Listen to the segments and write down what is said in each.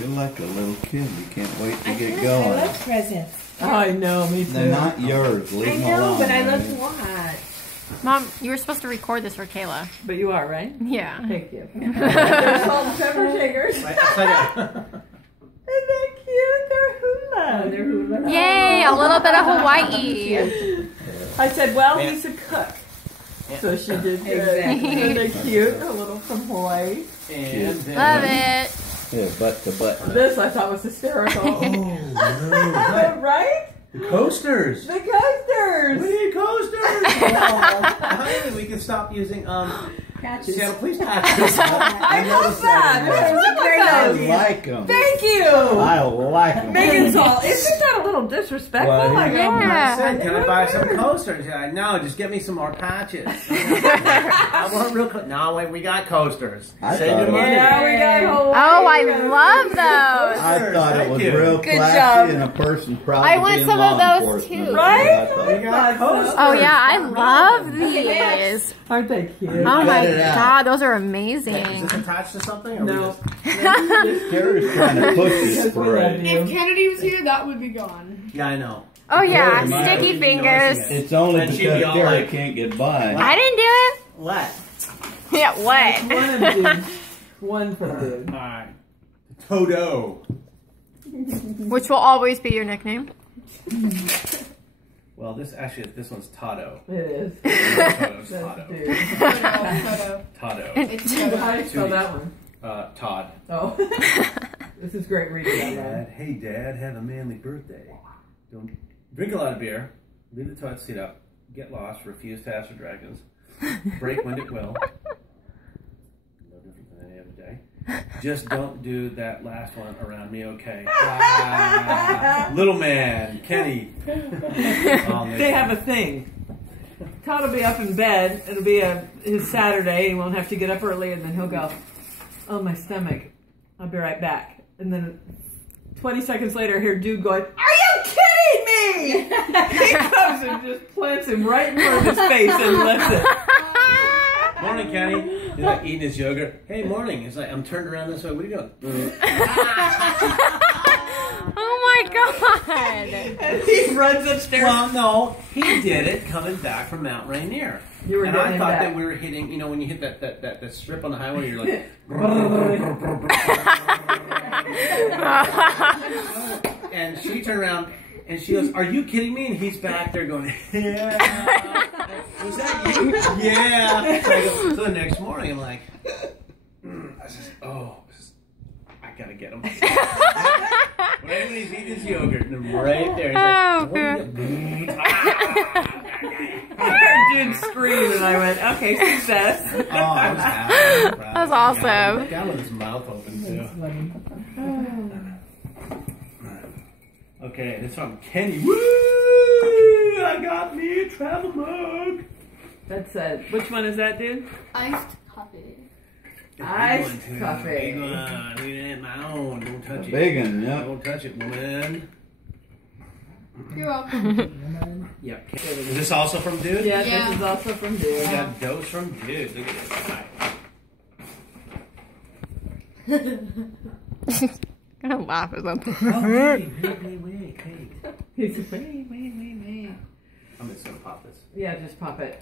You're like a little kid. You can't wait to get I going. love presents. Oh, I know, me too. They're not yours. Leave I them know, alone. but I love man. to watch. Mom, you were supposed to record this for Kayla. But you are, right? Yeah. Thank you. They're salt and pepper shakers. Isn't that cute? They're hula. Oh, they're hula. Yay, a little bit of Hawaii. I said, well, he's a cook. So she did good. Exactly. Isn't they cute? A little from Hawaii. And then, Love it. Yeah, butt to butt. This I thought was hysterical. Oh, no. Right? The coasters. The coasters. We need coasters. Finally, we can stop using Patches. Seattle police patches. I love that. What's wrong I with those? like them. Thank you. I like them. Megan's all, isn't that a little disrespectful? Well, I go, yeah. I said, can I buy some coasters? She's like, no, just get me some more patches. I want real no, wait, we got coasters. I Save thought your it money. Yeah, we got Hawaii. Oh, I love those. I thought it was Thank you. real Good classy job. and a person proud I to want be in some of law those enforcement. too. Right? I thought- We got coasters. Oh yeah, I love these. Aren't they cute? Oh my Cut it out. god, those are Is amazing. this attached to something? Or No. Carrie's trying to push this parade. If Kennedy was here, that would be gone. Yeah, I know. Oh yeah, Carrie, sticky my- fingers. It's only And she'd because be all Carrie like- can't get by. I didn't do it. What? Yeah, what? One of dude. One for dude. Alright. Toto. Which will always be your nickname. Well, this one's Toto. It is. Toto's That's Toto. dude. Toto. How do you spell that one? Todd. Oh. This is great reading. Hey Dad, have a manly birthday. Don't drink a lot of beer. Leave the toilet seat up. Get lost. Refuse to ask for dragons. Break when it will. No different than any other day. Just don't do that last one around me, okay? Little man, Kenny. They have a thing. Todd will be up in bed. It'll be his Saturday. He won't have to get up early, and then he'll go, "Oh, my stomach. I'll be right back." And then 20 seconds later, I hear dude going, "Are you kidding me?" He comes and just plants him right in front of his face and lets it. Morning, Kenny. He's like eating his yogurt. Hey, morning. He's like, I'm turned around this way. What are you doing? Oh my god. And he runs upstairs. Well, no, he did it coming back from Mount Rainier. You were and getting I him thought back. that we were hitting, you know, when you hit that strip on the highway, you're like, and she turned around and she goes, "Are you kidding me?" And he's back there going, "Yeah." Was that you? Yeah. So the next morning, I'm like, I says, "Oh, I gotta get him." Right when he's eating his yogurt, and I'm right there. He's like, I heard dude scream, and I went, "Okay, success." Oh, I was happy. That was awesome. Got with his mouth open too. Okay, this from Kenny. Woo! I got me a travel mug. That's which one is that, dude? Iced coffee. Iced coffee. Big one. Look at my own. Don't touch it. Big one, yeah. Don't touch it, woman. You're welcome. Yep. Is this also from Dude? Yeah, Yeah. this is also from dude. We got dose from Dude. Look at this. I'm gonna laugh or something. Oh, wait. He's wait. I'm just gonna pop this. Yeah, just pop it.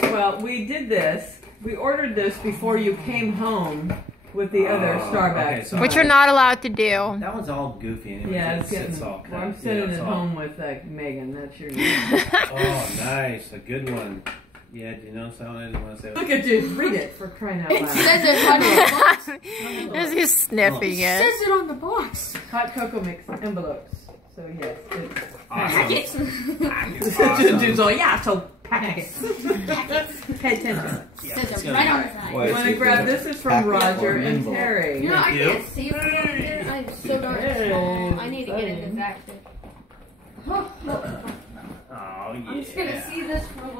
Well, we did this. We ordered this before you came home with the other Starbucks. okay, so Which you're not allowed to do. That one's all goofy anyway. Yeah, It it's getting. sits all Well, I'm kind- sitting it's at all- home with Megan. That's your name. Oh, nice. A good one. Yeah, do you know something I didn't want to say? Look at you. Read it for crying out It loud. says it on the box. Just you sniffing It it. says it on the box. Hot cocoa mix envelopes. So yes, it's Awesome. Dude's Awesome. all, yeah, so packets. Pay attention. Yeah, Says it's it gonna right be on right. the side. Wait. You want to grab this? Is from Packet Roger or and envelope? Terry. You know, I Thank you. can't see from there. I'm so darn small. I need to get in this active. Oh, yeah. I'm just gonna see this from